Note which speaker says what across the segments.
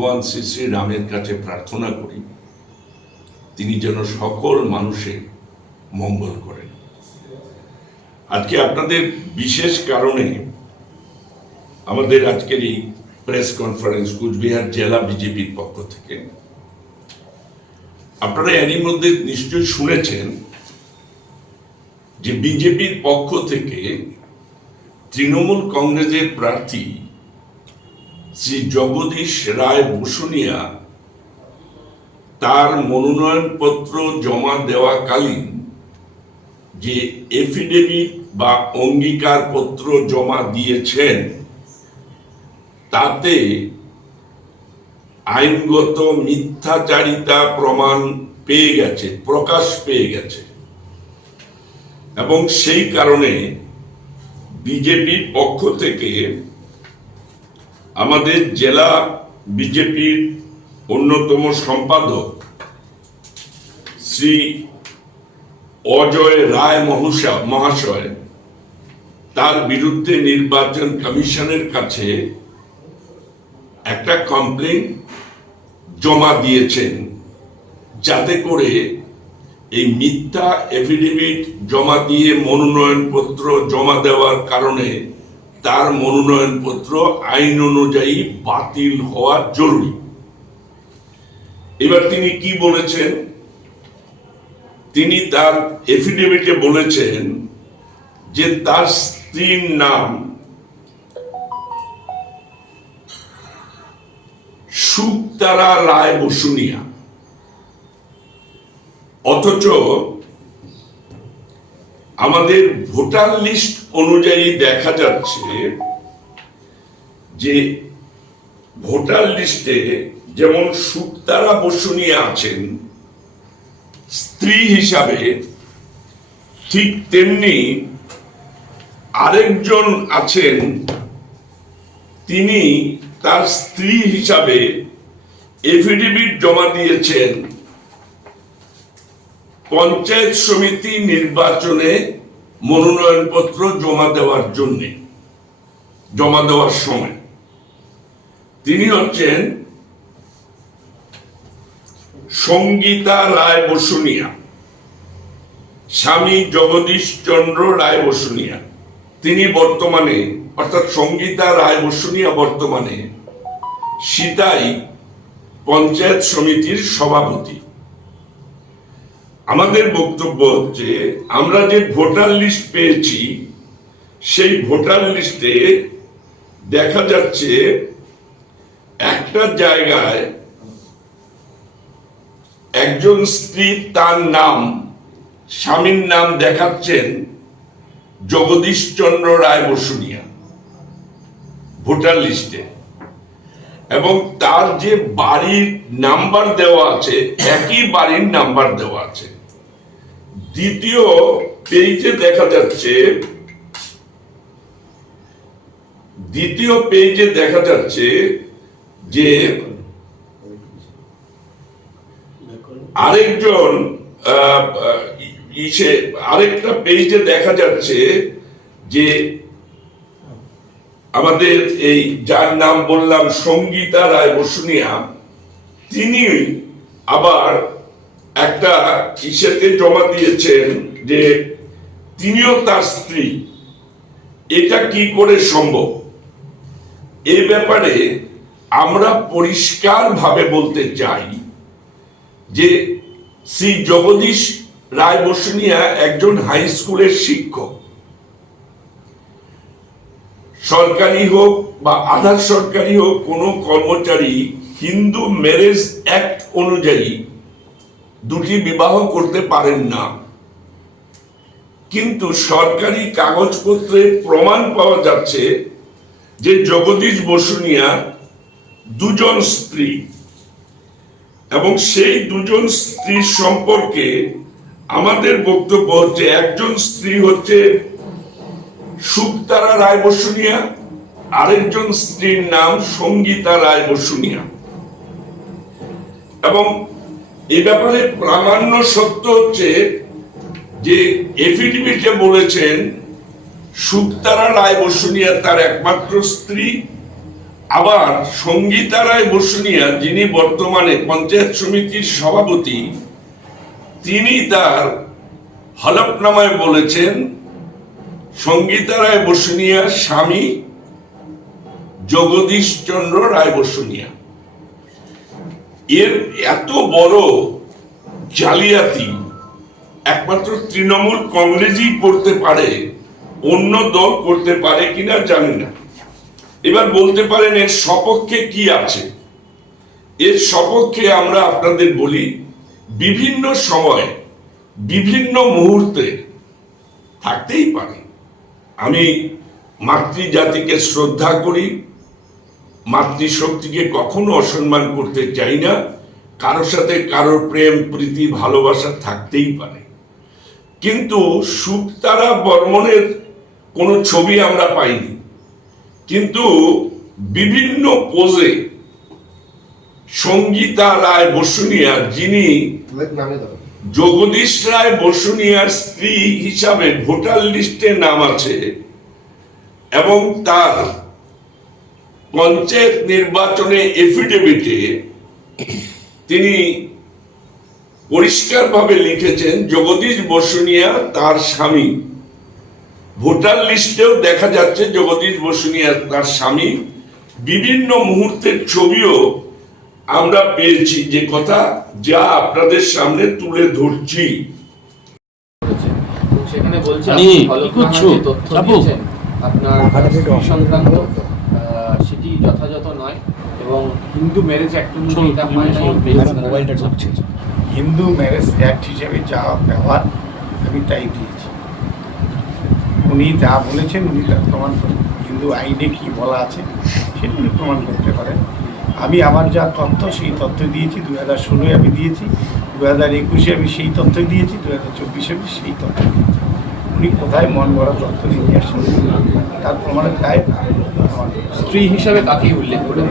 Speaker 1: ভগবান শ্রী শ্রী রামের কাছে প্রার্থনা করি, তিনি যেন সকল মানুষের মঙ্গল করেন। আজকে আপনাদের বিশেষ কারণে আমাদের আজকের এই প্রেস কনফারেন্স কুচবিহার জেলা বিজেপির পক্ষ থেকে। আপনারা এরই মধ্যে নিশ্চয়ই শুনেছেন যে বিজেপির পক্ষ থেকে তৃণমূল কংগ্রেসের প্রার্থী শ্রী জগদীশ রায় বসুনিয়া তার মনোনয়নপত্র জমা দেওয়াকালীন যে এফিডেভিট বা অঙ্গীকারপত্র জমা দিয়েছেন, তাতে আইনগত মিথ্যাচারিতা প্রমাণ পেয়ে গেছে, প্রকাশ পেয়ে গেছে। এবং সেই কারণে বিজেপির পক্ষ থেকে আমাদের জেলা বিজেপির অন্যতম সম্পাদক শ্রী অজয় রায় মহুষা মহাশয়, তার বিরুদ্ধে নির্বাচন কমিশনের কাছে একটা কমপ্লেন জমা দিয়েছেন যাতে করে এই মিথ্যা এফিডেভিট জমা দিয়ে মনোনয়নপত্র জমা দেওয়ার কারণে তার মনোনয়নপত্র আইন অনুযায়ী বাতিল হওয়া জরুরি। এবার তিনি কি বলেছেন? তিনি তার এফিডেভিটে বলেছেন যে তার স্ত্রীর নাম সুক্তারা রায় বসুনিয়া। অথচ আমাদের ভোটার লিস্ট অনুযায়ী দেখা যাচ্ছে যে ভোটার লিস্টে যেমন সুক্তারা বসুনিয়া আছেন, স্ত্রী হিসাবে ঠিক তেমনি আরেকজন আছেন, তিনি তার স্ত্রী হিসাবে এফিডেভিট জমা দিয়েছেন। পঞ্চায়েত সমিতি নির্বাচনে মনোনয়নপত্র জমা দেওয়ার জন্য, জমা দেওয়ার সময়। তিনি হচ্ছেন সঙ্গীতা রায় বসুনিয়া, স্বামী জগদীশ চন্দ্র রায় বসুনিয়া। তিনি বর্তমানে, অর্থাৎ সঙ্গীতা রায় বসুনিয়া বর্তমানে সীতাই পঞ্চায়েত সমিতির সভাপতি। আমাদের বক্তব্য হচ্ছে, আমরা যে ভোটার লিস্ট পেয়েছি, সেই ভোটার লিস্টে দেখা যাচ্ছে একটা জায়গায় একজন স্ত্রী তার নাম, স্বামীর নাম দেখাচ্ছেন জগদীশ চন্দ্র রায় বসুনিয়া ভোটার লিস্টে। এবং তার যে বাড়ির নাম্বার দেওয়া আছে, একই বাড়ির নাম্বার দেওয়া আছে। দ্বিতীয় পেজে দেখা যাচ্ছে, দ্বিতীয় পেজে দেখা যাচ্ছে যে আরেকজন আরেকটা পেজে দেখা যাচ্ছে যে আমাদের এই যার নাম বললাম সঙ্গীতা রায় বসুনিয়া তিনি আবার একটা ইসেতে জমা দিয়েছেন যে তিনিও তার স্ত্রী। এটা কি করে সম্ভব? এ ব্যাপারে আমরা পরিষ্কারভাবে বলতে চাই যে শ্রী জগদীশ রায় বসুনিয়া একজন হাই স্কুলের শিক্ষক। সরকারি হোক বা আধা সরকারি হোক, কোনো কর্মচারী হিন্দু ম্যারেজ অ্যাক্ট অনুযায়ী দুটি বিবাহ করতে পারেন না। কিন্তু সরকারি কাগজপত্রে প্রমাণ পাওয়া যাচ্ছে যে জগদীশ বসুনিয়া দুজন স্ত্রী এবং সেই দুজন স্ত্রীর সম্পর্কে আমাদের বক্তব্য হচ্ছে একজন স্ত্রী হচ্ছে সুক্তারা রায় বসুনিয়া আরেকজন স্ত্রীর নাম সঙ্গীতা রায় বসুনিয়া এবং এ ব্যাপারে প্রামাণ্য সত্য হচ্ছে যে এফিডেভিটে বলেছেন, সুক্তারা রায় বসুনিয়া তার একমাত্র স্ত্রী। আবার সঙ্গীতা রায় বসুনিয়া, যিনি বর্তমানে পঞ্চায়েত সমিতির সভাপতি, তিনি তার হলফনামায় বলেছেন, সঙ্গীতা রায় বসুনিয়ার স্বামী জগদীশ চন্দ্র রায় বসুনিয়া। এর এত বড় জালিয়াতি, একমাত্র তৃণমূল কংগ্রেসই করতে পারে, অন্য দল করতে পারে কিনা জানি না। এবার বলতে পারেন এর সপক্ষে কি আছে? এর সপক্ষে আমরা আপনাদের বলি, বিভিন্ন সময়, বিভিন্ন মুহূর্তে থাকতেই পারে। আমি মাতৃজাতিকে শ্রদ্ধা করি মাতৃশক্তিকে কখনো অসম্মান করতে চাই না। কারোর সাথে কারোর প্রেম প্রীতি ভালোবাসা থাকতেই পারে। কিন্তু সুক্তারা বর্মনের কোনো ছবি আমরা পাইনি। কিন্তু বিভিন্ন পোজে সঙ্গীতা রায় বসুনিয়া যিনি জগদীশ রায় বসুনিয়ার স্ত্রী হিসাবে ভোটার লিস্টে নাম আছে এবং তার পঞ্চায়েত নির্বাচনে এফিডেভিটে তিনি পরিষ্কারভাবে লিখেছেন জগদীশ বসুনিয়া তার স্বামী। ভোটার লিস্টেও দেখা যাচ্ছে জগদীশ বসুনিয়া তার স্বামী। বিভিন্ন মুহূর্তের ছবিও আমরা পেয়েছি যে কথা যা আপনাদের সামনে তুলে ধরছি।
Speaker 2: সেখানে বলছে আপনি তথ্য দিয়েছেন আপনার সংক্রান্ত যথাযথ নয় এবং হিন্দু ম্যারেজ অ্যাক্ট না মোবাইলটা
Speaker 3: ঢুকছে।
Speaker 4: হিন্দু ম্যারেজ অ্যাক্ট হিসেবে যা ব্যবহার আমি তাই দিয়েছি। উনি যা বলেছেন উনি তার প্রমাণ করেন। হিন্দু আইনে কি বলা আছে সেটা উনি প্রমাণ করতে পারেন। আমি আমার যা তথ্য সেই তথ্য দিয়েছি। দু হাজার ষোলোয় আমি দিয়েছি। দু হাজার একুশে আমি সেই তথ্য দিয়েছি। দু হাজার চব্বিশে আমি সেই তথ্য দিয়েছি। উনি কোথায় মন গড়া তথ্য নিয়ে আসেন? তার প্রমাণের দায় আমার
Speaker 2: স্ত্রী হিসাবে কাকে উল্লেখ করে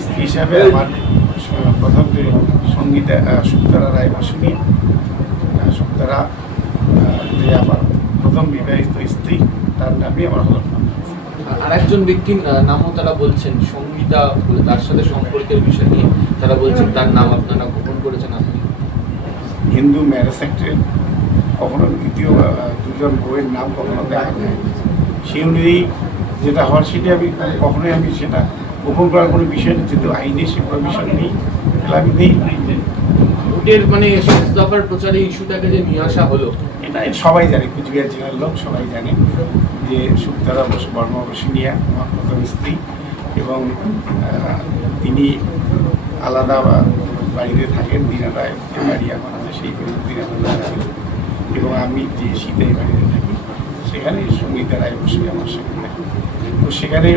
Speaker 4: স্ত্রী হিসাবে আমার প্রথম যে সঙ্গীতা আহ, শুক্তারা রায় বসুনি শুক্তারা আহ, যে আমার প্রথম বিবাহিত স্ত্রী তার নামে আমার হলফনামা আছে।
Speaker 2: আর একজন ব্যক্তির নামও তারা বলছেন সঙ্গীতা তার সাথে সম্পর্কের বিষয় নিয়ে তারা বলছেন তার নাম আপনারা গোপন করেছেন আপনি?
Speaker 4: হিন্দু ম্যারেজ অ্যাক্টের কখনো দ্বিতীয় দুজন বইয়ের নাম কখনো দেওয়া যায়। সেই অনুযায়ী যেটা হওয়ার সেটা আমি কখনোই আমি সেটা গোপন করার কোনো বিষয় নেই যেহেতু আইনে সে প্রভিশন নেই তাহলে আমি নেই।
Speaker 2: ভোটের মানে শেষ দফার প্রচারে ইস্যুটাকে যে নিয়ে আসা হলো।
Speaker 4: এটা সবাই জানে কুচবিহার জেলার লোক সবাই জানে যে সুক্তারা বসু বর্মা বসুনিয়া আমার প্রথম স্ত্রী এবং তিনি আলাদা বা- বাড়িতে থাকেন দিনারায় বাড়ি আমার আছে সেই দিনারায় এবং আমি যে শীতের বাড়িতে থাকি সেখানে সঙ্গীতা রায় বসু আমার সঙ্গে। সেখানে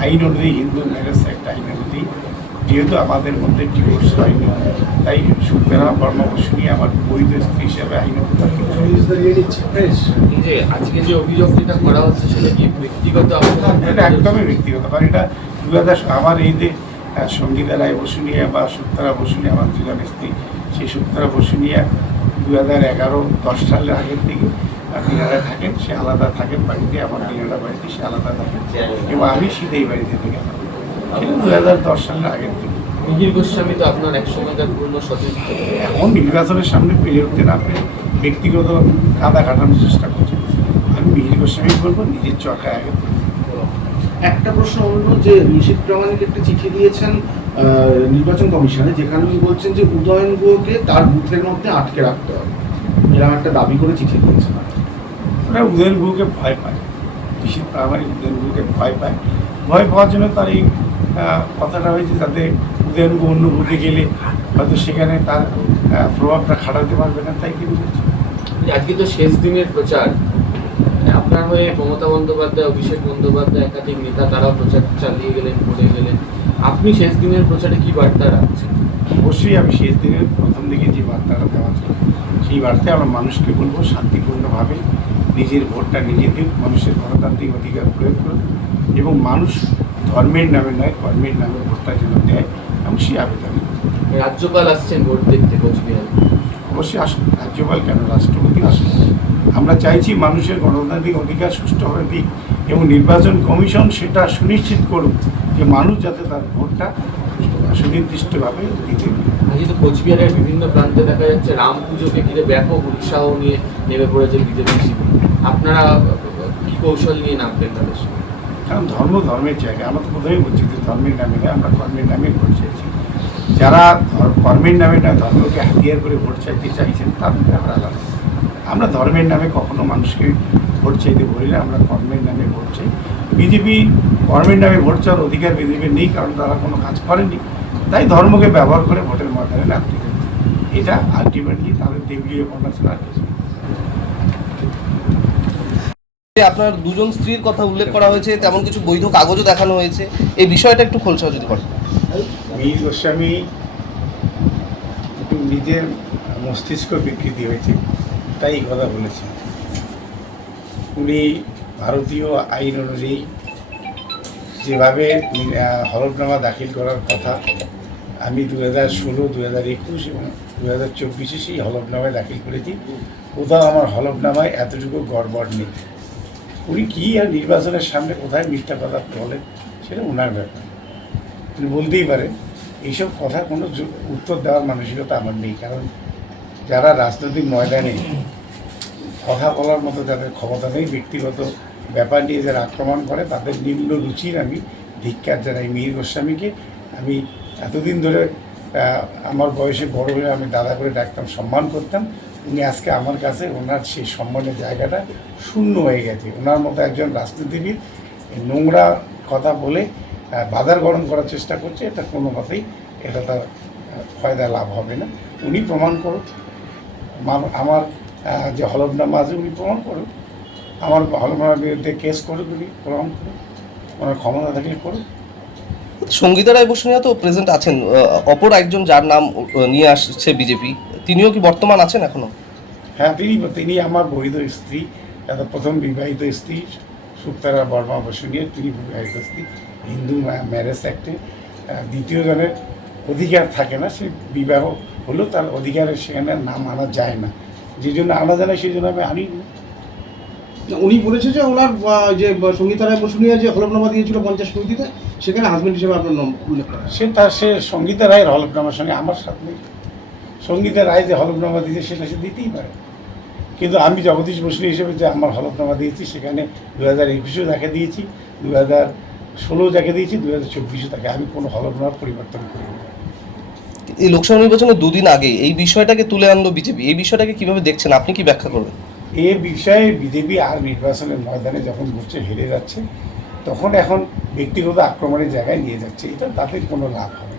Speaker 4: আইন অনুযায়ী হিন্দু ম্যারেজ একটা আইন অনুযায়ী যেহেতু আমাদের মধ্যে ডিভোর্স হয়নি তাই সুক্তারা বর্মা বসুনি আমার বৈধ স্ত্রী হিসাবে আইন
Speaker 2: যে আজকে যে অভিযোগ যেটা করা হচ্ছে সেটা কি ব্যক্তিগত
Speaker 4: এটা একদমই ব্যক্তিগত কারণ এটা দু হাজার আমার এই যে সঙ্গীতা রায় বসুনিয়া বা সুক্তারা বসুনিয়া আমার দুজন স্ত্রী সেই সুক্তারা বসুনিয়া দু হাজার এগারো দশ সালের আগের থেকে দিনারা থাকেন সে আলাদা থাকেন বাড়িতে আমার দিনারা বাড়িতে সে আলাদা থাকেন। এবং আমি শীতেই বাড়িতে থেকে সেটা দু হাজার দশ সালের আগের থেকে
Speaker 2: মিহির গোস্বামী তো আপনার একসময়কার পূর্ণ সতীর্থ।
Speaker 4: এখন নির্বাচনের সামনে পেরে উঠতে না পেরে ব্যক্তিগত কাদা কাটানোর চেষ্টা করছে। আমি মিহির গোস্বামী বলব নিজের চরকা আগে।
Speaker 5: একটা প্রশ্ন অন্য যে নিশীত প্রামাণিক একটা চিঠি দিয়েছেন নির্বাচন কমিশনে যেখানে উনি বলছেন যে উদয়ন গুহকে তার বুথের মধ্যে আটকে রাখতে হবে। এরকম একটা দাবি করে চিঠি দিয়েছেন।
Speaker 4: ওরা উদয়ন গুরুকে ভয় পায়। নিশ্চিত প্রামাণিক উদয়ন গুরুকে ভয় পায়। ভয় পাওয়ার জন্য তার এই কথাটা হয়েছে যাতে উদয়ন গুরু অন্য বুথে গেলে হয়তো সেখানে তার প্রভাবটা খাটাতে পারবে না তাই তিনি বলছেন?
Speaker 2: আজকে তো শেষ দিনের প্রচার। আপনার হয়ে মমতা বন্দ্যোপাধ্যায় অভিষেক বন্দ্যোপাধ্যায় একাধিক নেতা তারাও প্রচার চালিয়ে গেলেন করে গেলেন। আপনি শেষ দিনের প্রচারে কি বার্তা রাখছেন?
Speaker 4: অবশ্যই আমি শেষ দিনের প্রথম দিকে যে বার্তাটা দেওয়া ছিল সেই বার্তায় আমরা মানুষকে বলব শান্তিপূর্ণভাবে নিজের ভোটটা নিজে দিন মানুষের গণতান্ত্রিক অধিকার প্রয়োগ করুন এবং মানুষ ধর্মের নামে নয় কর্মের নামে ভোটটা যেন দেয় আমি সেই আবেদন
Speaker 2: রাজ্যপাল আসছেন ভোট দেখতে কোচবিহার।
Speaker 4: অবশ্যই আসুন রাজ্যপাল কেন? রাষ্ট্রপতি আসুন। আমরা চাইছি মানুষের গণতান্ত্রিক অধিকার সুষ্ঠুভাবে দিক এবং নির্বাচন কমিশন সেটা সুনিশ্চিত করুক যে মানুষ যাতে তার ভোটটা সুনির্দিষ্টভাবে দিতে পারে।
Speaker 2: আজকে তো কোচবিহারের বিভিন্ন প্রান্তে দেখা যাচ্ছে রাম পুজোকে ঘিরে ব্যাপক উৎসাহ নিয়ে নেমে পড়েছে বিজেপি শিবির আপনারা কি কৌশল নিয়ে নামবেন তাদের সঙ্গে?
Speaker 4: কারণ ধর্ম ধর্মের জায়গা। আমরা তো প্রথমেই বলছি যে ধর্মের নামে নয়, আমরা কর্মের নামে ভোট চাইছি। যারা কর্মের নামে না ধর্মকে হাতিয়ার করে ভোট চাইতে চাইছেন তাদের ব্যাপার আলাদা। আমরা ধর্মের নামে কখনো মানুষকে ভোট চাইতে বলি না আমরা কর্মের নামে ভোট চাই। বিজেপি কর্মের নামে ভোট চাওয়ার অধিকার বিজেপির নেই কারণ তারা কোনো কাজ করেনি। তাই ধর্মকে ব্যবহার করে ভোটের ময়দানে নামতে এটা আলটিমেটলি তাদের দেবীয় কন্যা ছাড়া
Speaker 3: আপনার দুজন স্ত্রীর কথা উল্লেখ করা হয়েছে তেমন কিছু বৈধ কাগজও দেখানো হয়েছে। এই বিষয়টা একটু খোলসা যদি করেন।
Speaker 4: মীর গোস্বামী নিজের মস্তিষ্ক বিকৃতি হয়েছে। তাই কথা বলেছেন উনি ভারতীয় আইন অনুযায়ী যেভাবে হলফনামা দাখিল করার কথা, আমি দু হাজার ষোলো দু হাজার একুশ এবং দু হাজার চব্বিশে সেই হলফনামায় দাখিল করেছি। কোথাও আমার হলফনামায় এতটুকু গড়বড় নেই। উনি কী আর নির্বাচনের সামনে কোথায় মিথ্যা কথা বলেন, সেটা ওনার ব্যাপার। তিনি বলতেই পারেন, এইসব কথা কোনো উত্তর দেওয়ার মানসিকতা আমার নেই, কারণ যারা রাজনৈতিক ময়দানে কথা বলার মতো যাদের ক্ষমতা নেই, ব্যক্তিগত ব্যাপার নিয়ে যারা আক্রমণ করে, তাদের নিম্ন রুচির আমি ধিক্কার জানাই। মিহির গোস্বামীকে আমি এতদিন ধরে আমার বয়সে বড় হয়ে আমি দাদা করে ডাকতাম, সম্মান করতাম। উনি আজকে আমার কাছে ওনার সেই সম্মানের জায়গাটা শূন্য হয়ে গেছে। ওনার মতো একজন রাজনীতিবিদ নোংরা কথা বলে বাজার গরম করার চেষ্টা করছে, এটা কোনো মতেই এটা তার ফয়দা লাভ হবে না। উনি প্রমাণ করুন আমার- যে হলফনামা আছে উনি প্রমাণ করুন। আমার হলফনামার বিরুদ্ধে কেস করুক উনি প্রমাণ করুন ওনার ক্ষমতা থাকলে করুন
Speaker 3: সঙ্গীতা রায় বসুনিয়া তো প্রেজেন্ট আছেন। অপর একজন যার নাম নিয়ে আসছে বিজেপি। তিনিও কি বর্তমান আছেন এখনও?
Speaker 4: হ্যাঁ তিনি তিনি আমার বৈধ স্ত্রী প্রথম বিবাহিত স্ত্রী সুক্তারা বর্মা বসুনিয়া তিনি বিবাহিত স্ত্রী। হিন্দু ম্যারেজ অ্যাক্টে দ্বিতীয় জনের অধিকার থাকে না সে বিবাহ হলেও তার অধিকারের সেখানে নাম আনা যায় না। যে জন্য আনা যায় না সেই জন্য আমি আনি
Speaker 5: উনি বলেছে যে ওনার যে সঙ্গীতা রায় বসুনিয়া যে হলফনামা দিয়েছিল পঞ্চাশ সমিতিতে সেখানে হাজবেন্ড হিসেবে আপনার নাম উল্লেখ করা
Speaker 4: সে তার সে সঙ্গীতা রায়ের হলফনামার সঙ্গে আমার সাথে নেই। সঙ্গীতা রায় যে হলফনামা দিয়েছে সেটা সে দিতেই পারে। কিন্তু আমি জগদীশ বসুনি হিসেবে যে আমার হলফনামা দিয়েছি সেখানে দু হাজার একুশেও দেখা দিয়েছি দু হাজার ষোলো যাকে দিয়েছি দু হাজার চব্বিশে তাকে। আমি কোনো হলফনামার পরিবর্তন করি না
Speaker 3: এই লোকসভা নির্বাচনের দুদিন আগে এই বিষয়টাকে তুলে আনলো বিজেপি। এই বিষয়টাকে কীভাবে দেখছেন? আপনি কি ব্যাখ্যা করবেন?
Speaker 4: এ বিষয়ে বিজেপি আর নির্বাচনের ময়দানে যখন ঘুরছে, হেরে যাচ্ছে, তখন এখন ব্যক্তিগত আক্রমণের জায়গায় নিয়ে যাচ্ছে। এটা তাদের কোনো লাভ হবে